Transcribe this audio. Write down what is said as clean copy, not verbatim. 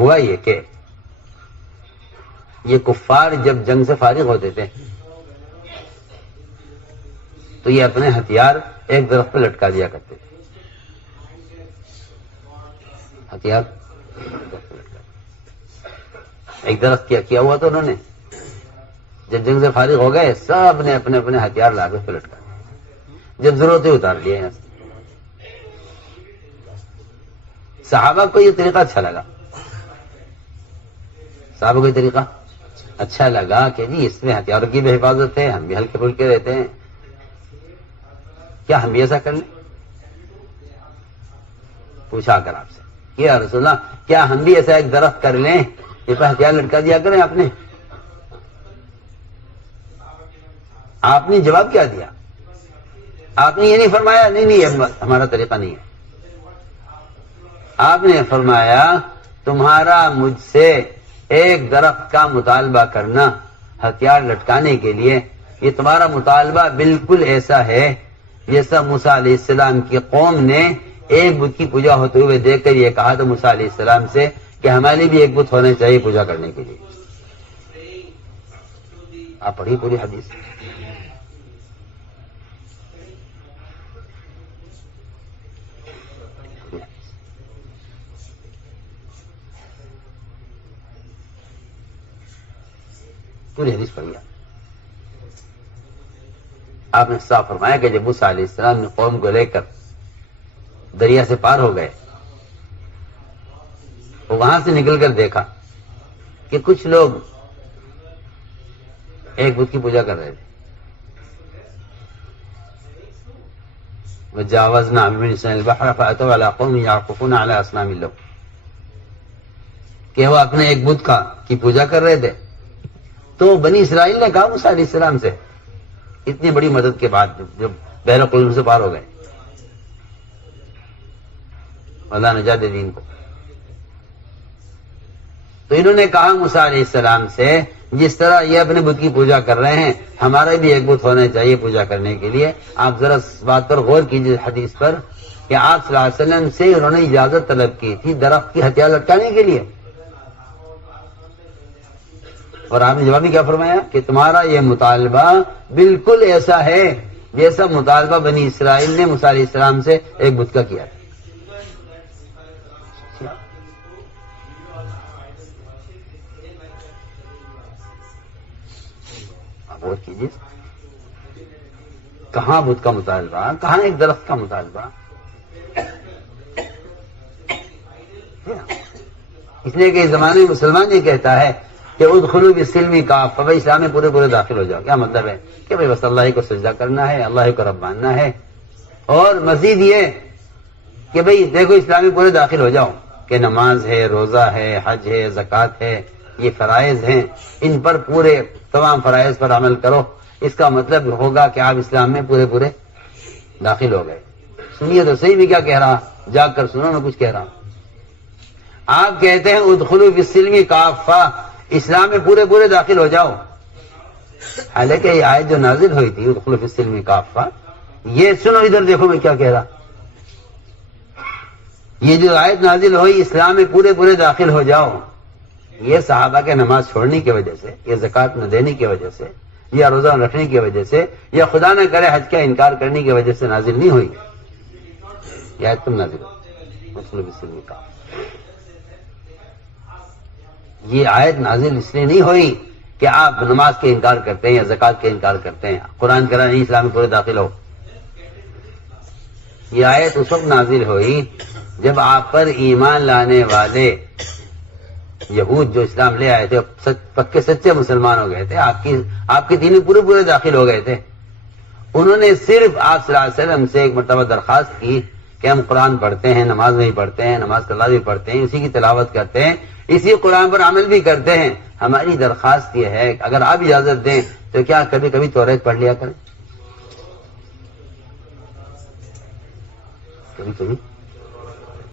ہوا یہ کہ یہ کفار جب جنگ سے فارغ ہوتے تھے تو یہ اپنے ہتھیار ایک درخت پہ لٹکا دیا کرتے تھے. ہتھیار ایک درخت کیا ہوا تو انہوں نے جب جنگ سے فارغ ہو گئے سب نے اپنے اپنے ہتھیار لا کے اس پہ لٹکا دیا. جب ضرورت ہی اتار لیا یہاں سے. صحابہ کو یہ طریقہ اچھا لگا. صحابہ کو یہ طریقہ اچھا لگا کہ جی اس میں ہتھیاروں کی بھی حفاظت ہے, ہم بھی ہلکے پھلکے رہتے ہیں, کیا ہم بھی ایسا کر لیں؟ پوچھا کر آپ سے کہ یا رسول اللہ کیا ہم بھی ایسا ایک درخت کر لیں اس پہ ہتھیار لٹکا دیا کریں؟ آپ نے جواب کیا دیا؟ آپ نے یہ نہیں فرمایا نہیں ہمارا طریقہ نہیں ہے. آپ نے فرمایا تمہارا مجھ سے ایک درخت کا مطالبہ کرنا ہتھیار لٹکانے کے لیے, یہ تمہارا مطالبہ بالکل ایسا ہے جیسا موسیٰ علیہ السلام کی قوم نے ایک بت کی پوجا ہوتے ہوئے دیکھ کر یہ کہا تھا موسیٰ علیہ السلام سے کہ ہمارے بھی ایک بت ہونا چاہیے پوجا کرنے کے لیے. آپ پڑھی پوری حدیث. پوری حدیث پڑھیا. آپ نے صاف فرمایا کہ جب موسیٰ علیہ السلام نے قوم کو لے کر دریا سے پار ہو گئے تو وہاں سے نکل کر دیکھا کہ کچھ لوگ ایک بت کی پوجا کر رہے تھے. وجاوزنا ببني البحر فأتوا على قوم يعكفون على أصنام لهم, کہ وہ اپنے ایک بت کی پوجا کر رہے تھے. تو بنی اسرائیل نے کہا موسیٰ علیہ السلام سے اتنی بڑی مدد کے بعد جب بحر القلزم سے پار ہو گئے اللہ نجات دین کو, تو انہوں نے کہا موسیٰ علیہ السلام سے جس طرح یہ اپنے بت کی پوجا کر رہے ہیں ہمارا بھی ایک بت ہونا چاہیے پوجا کرنے کے لیے. آپ ذرا اس بات پر غور کیجیے حدیث پر کہ آپ صلی اللہ علیہ وسلم سے انہوں نے اجازت طلب کی تھی درخت کی ہتھیار لٹکانے کے لیے, اور آپ نے جواب میں کیا فرمایا کہ تمہارا یہ مطالبہ بالکل ایسا ہے جیسا مطالبہ بنی اسرائیل نے موسیٰ علیہ السلام سے ایک بت کا کیا تھا. آپ غور کیجیے کہاں بت کا مطالبہ, کہاں ایک درخت کا مطالبہ. اس لیے کہ اس زمانے میں مسلمان یہ کہتا ہے کہ ادخلوا بالسلم کافہ, بھائی اسلام میں پورے داخل ہو جاؤ. کیا مطلب ہے کہ بھائی بس اللہ ہی کو سجدہ کرنا ہے, اللہ ہی کو رب ماننا ہے, اور مزید یہ کہ بھئی دیکھو اسلام میں پورے داخل ہو جاؤ کہ نماز ہے, روزہ ہے, حج ہے, زکوٰۃ ہے, یہ فرائض ہیں, ان پر پورے تمام فرائض پر عمل کرو. اس کا مطلب ہوگا کہ آپ اسلام میں پورے داخل ہو گئے. سنیے تو صحیح بھی کیا کہہ رہا, جاگ کر سنو میں کچھ کہہ رہا ہوں. آپ کہتے ہیں ادخلوا بالسلم کافہ, اسلام میں پورے داخل ہو جاؤ. حالانکہ یہ آیت جو نازل ہوئی تھی ادخلوا بالسلم کافہ, یہ سنو ادھر دیکھو میں کیا کہہ رہا. یہ جو آیت نازل ہوئی اسلام میں پورے داخل ہو جاؤ, یہ صحابہ کے نماز چھوڑنے کی وجہ سے, یہ زکوٰۃ نہ دینے کی وجہ سے, یا روزہ نہ رکھنے کی وجہ سے, یا خدا نہ کرے حج کا انکار کرنے کی وجہ سے نازل نہیں ہوئی. یہ آیت تم نازل ادخلوا بالسلم کافہ. یہ آیت نازل اس لیے نہیں ہوئی کہ آپ نماز کے انکار کرتے ہیں یا زکوٰۃ کے انکار کرتے ہیں, قرآن کہہ رہا نہیں اسلام میں پورے داخل ہو. یہ آیت اس وقت نازل ہوئی جب آپ پر ایمان لانے والے یہود جو اسلام لے آئے تھے پکے سچے مسلمان ہو گئے تھے, آپ کے دین میں پورے داخل ہو گئے تھے. انہوں نے صرف آپ صلی اللہ علیہ وسلم سے ایک مرتبہ درخواست کی کہ ہم قرآن پڑھتے ہیں, نماز نہیں پڑھتے ہیں, نماز کا لازم پڑھتے ہیں, اسی کی تلاوت کرتے ہیں, اسی قرآن پر عمل بھی کرتے ہیں. ہماری درخواست یہ ہے کہ اگر آپ اجازت دیں تو کیا کبھی توریت پڑھ لیا کریں, کبھی